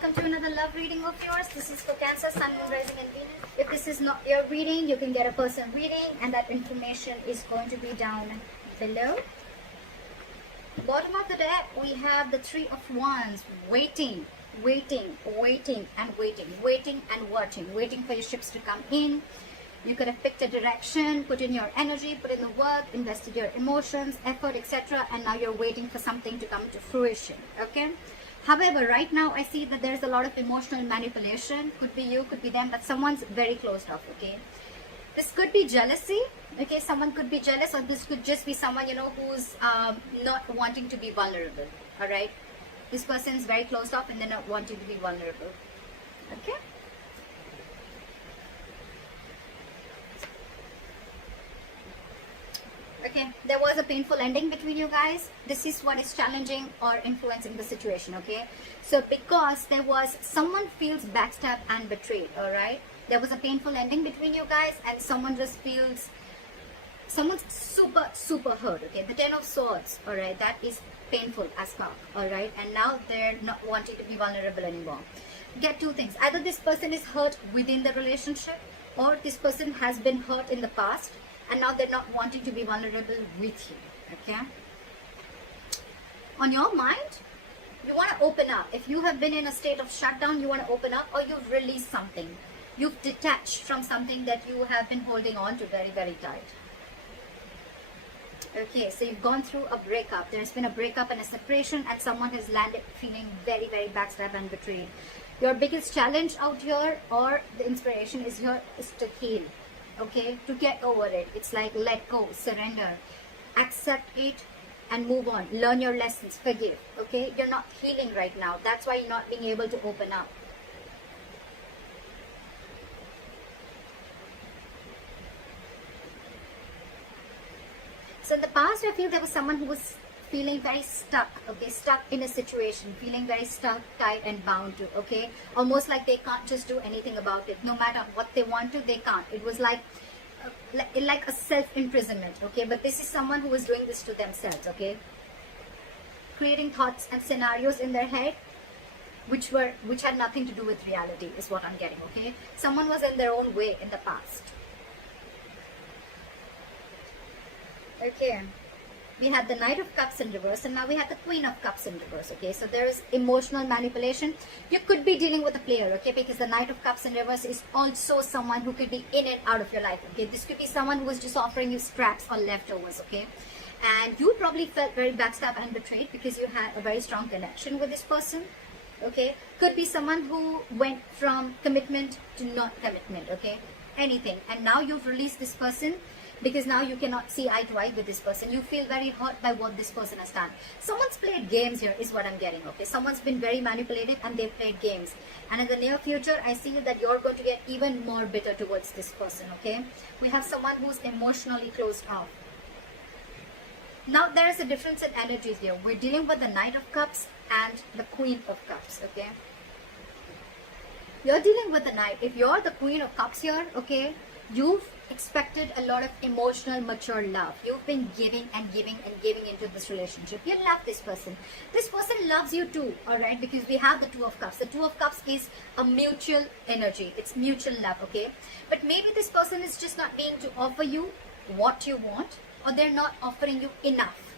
welcome to another love reading of yours. This is for Cancer, Sun, Moon, Rising and Venus. If this is not your reading, you can get a personal reading and that information is going to be down below. Bottom of the deck, we have the Three of Wands. Waiting and waiting for your ships to come in. You could have picked a direction, put in your energy, put in the work, invested your emotions, effort, etc. And now you're waiting for something to come to fruition, okay? However, right now I see that there's a lot of emotional manipulation. Could be you, could be them, but someone's very closed off, okay? This could be jealousy, okay? Someone could be jealous, or this could just be someone, you know, who's not wanting to be vulnerable, all right? This person is very closed off and they're not wanting to be vulnerable, okay? Okay, there was a painful ending between you guys. This is what is challenging or influencing the situation, okay? So because there was, someone feels backstabbed and betrayed, all right? There was a painful ending between you guys and someone just feels, someone's super hurt, okay? The Ten of Swords, all right? That is painful as fuck, all right? And now they're not wanting to be vulnerable anymore. Get two things. Either this person is hurt within the relationship or this person has been hurt in the past and now they're not wanting to be vulnerable with you, okay? On your mind, you want to open up. If you have been in a state of shutdown, you want to open up, or you've released something. You've detached from something that you have been holding on to very tight. Okay, so you've gone through a breakup. There's been a breakup and a separation and someone has landed feeling very backstabbed and betrayed. Your biggest challenge out here, or the inspiration is here, is to heal. Okay, to get over it. It's like let go, surrender, accept it and move on. Learn your lessons, forgive. Okay, you're not healing right now. That's why you're not being able to open up. So in the past, I feel there was someone who was feeling very stuck, okay, stuck in a situation, feeling very stuck, tight and bound to, okay, almost like they can't just do anything about it. No matter what they want to, they can't. It was like a self-imprisonment, okay, but this is someone who was doing this to themselves, okay, creating thoughts and scenarios in their head which had nothing to do with reality is what I'm getting, okay. Someone was in their own way in the past. Okay, we had the Knight of Cups in reverse and now we have the Queen of Cups in reverse, okay. So there is emotional manipulation. You could be dealing with a player, okay, because the Knight of Cups in reverse is also someone who could be in and out of your life, okay. This could be someone who is just offering you scraps or leftovers, okay. And you probably felt very backstabbed and betrayed because you had a very strong connection with this person, okay. Could be someone who went from commitment to not commitment, okay, anything. And now you've released this person because now you cannot see eye to eye with this person. You feel very hurt by what this person has done. Someone's played games here is what I'm getting, okay. Someone's been very manipulative and they've played games. And in the near future, I see that you're going to get even more bitter towards this person, okay. We have someone who's emotionally closed off. Now there is a difference in energies here. We're dealing with the Knight of Cups and the Queen of Cups, okay. You're dealing with the Knight. If you're the Queen of Cups here, okay, you've expected a lot of emotional, mature love. You've been giving and giving into this relationship. You love this person. This person loves you too, all right, because we have the Two of Cups. The Two of Cups is a mutual energy. It's mutual love, okay. But maybe this person is just not being to offer you what you want, or they're not offering you enough,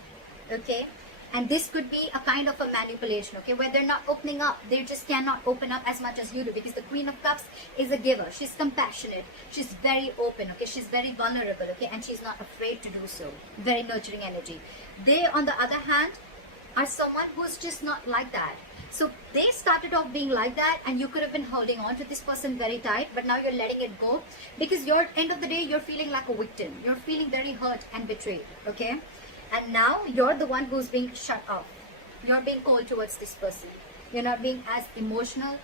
okay. And this could be a kind of a manipulation, okay, where they're not opening up. They just cannot open up as much as you do because the Queen of Cups is a giver. She's compassionate. She's very open, okay. She's very vulnerable, okay, and she's not afraid to do so. Very nurturing energy. They, on the other hand, are someone who's just not like that. So they started off being like that and you could have been holding on to this person very tight, but now you're letting it go because you're, end of the day, you're feeling like a victim. You're feeling very hurt and betrayed, okay. And now you're the one who's being shut off. You're being cold towards this person. You're not being as emotional.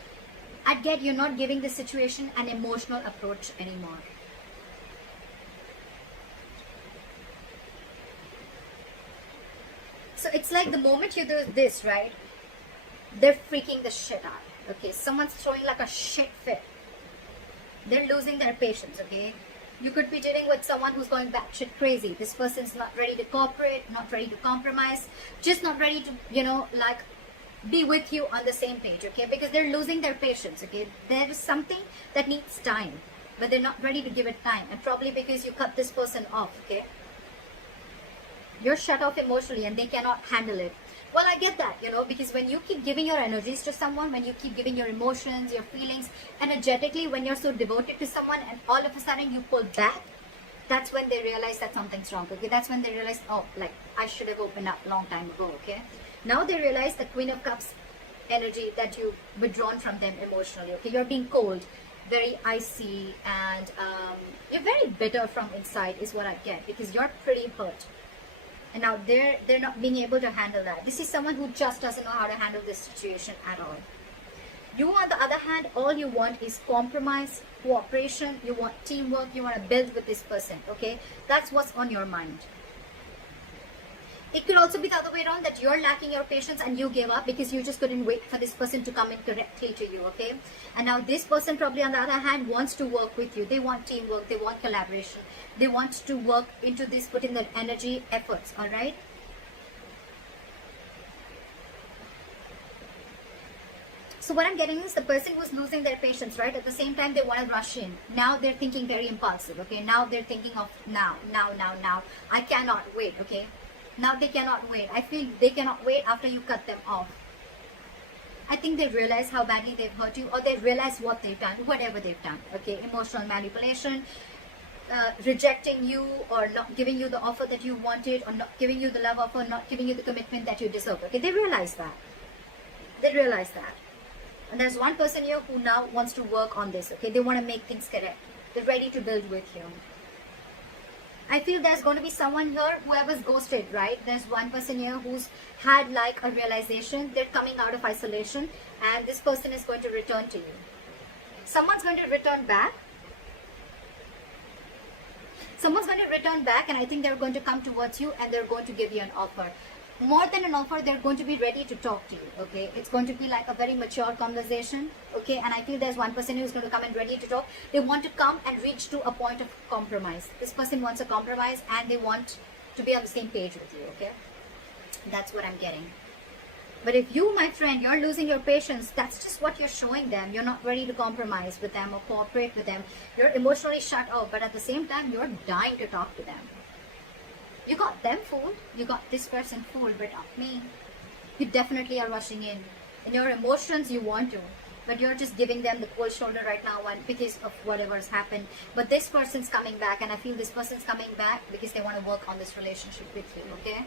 I get you're not giving the situation an emotional approach anymore. So it's like the moment you do this, right, they're freaking the shit out. Okay, someone's throwing like a shit fit. They're losing their patience, okay. You could be dealing with someone who's going batshit crazy. This person's not ready to cooperate, not ready to compromise, just not ready to, you know, like be with you on the same page, okay? Because they're losing their patience, okay? There is something that needs time, but they're not ready to give it time. And probably because you cut this person off, okay? You're shut off emotionally and they cannot handle it. Well, I get that, you know, because when you keep giving your energies to someone, when you keep giving your emotions, your feelings, energetically, when you're so devoted to someone and all of a sudden you pull back, that's when they realize that something's wrong, okay? That's when they realize, oh, like, I should have opened up a long time ago, okay? Now they realize the Queen of Cups energy that you've withdrawn from them emotionally, okay? You're being cold, very icy, and you're very bitter from inside is what I get, because you're pretty hurt. And now they're not being able to handle that. This is someone who just doesn't know how to handle this situation at all. You, on the other hand, all you want is compromise, cooperation, you want teamwork, you want to build with this person, okay? That's what's on your mind. It could also be the other way around, that you're lacking your patience and you gave up because you just couldn't wait for this person to come in correctly to you, okay? And now this person probably on the other hand wants to work with you. They want teamwork, they want collaboration. They want to work into this, put in their energy, efforts, all right? So what I'm getting is the person who's losing their patience, right? At the same time, they want to rush in. Now they're thinking very impulsive, okay? Now they're thinking of now. I cannot wait, okay? Now they cannot wait. I feel they cannot wait after you cut them off. I think they realize how badly they've hurt you, or they realize what they've done, whatever they've done, okay? Emotional manipulation, rejecting you, or not giving you the offer that you wanted, or not giving you the love offer, not giving you the commitment that you deserve, okay? They realize that. They realize that. And there's one person here who now wants to work on this, okay? They want to make things correct. They're ready to build with you. I feel there's going to be someone here, whoever's ghosted, right? There's one person here who's had like a realization. They're coming out of isolation and this person is going to return to you. Someone's going to return back. Someone's going to return back, and I think they're going to come towards you and they're going to give you an offer. More than an offer, they're going to be ready to talk to you, okay? It's going to be like a very mature conversation, okay? And I feel there's one person who's going to come and ready to talk. They want to come and reach to a point of compromise. This person wants a compromise and they want to be on the same page with you, okay? That's what I'm getting. But if you, my friend, you're losing your patience, that's just what you're showing them. You're not ready to compromise with them or cooperate with them. You're emotionally shut off, but at the same time, you're dying to talk to them. You got them fooled, you got this person fooled, but not me. You definitely are rushing in. In your emotions, you want to, but you're just giving them the cold shoulder right now because of whatever's happened. But this person's coming back, and I feel this person's coming back because they want to work on this relationship with you, okay?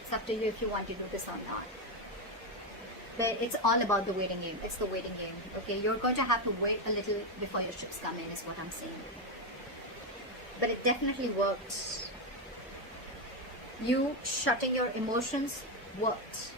It's up to you if you want to do this or not. But it's all about the waiting game. It's the waiting game, okay? You're going to have to wait a little before your ships come in, is what I'm saying. But it definitely worked. You shutting your emotions worked.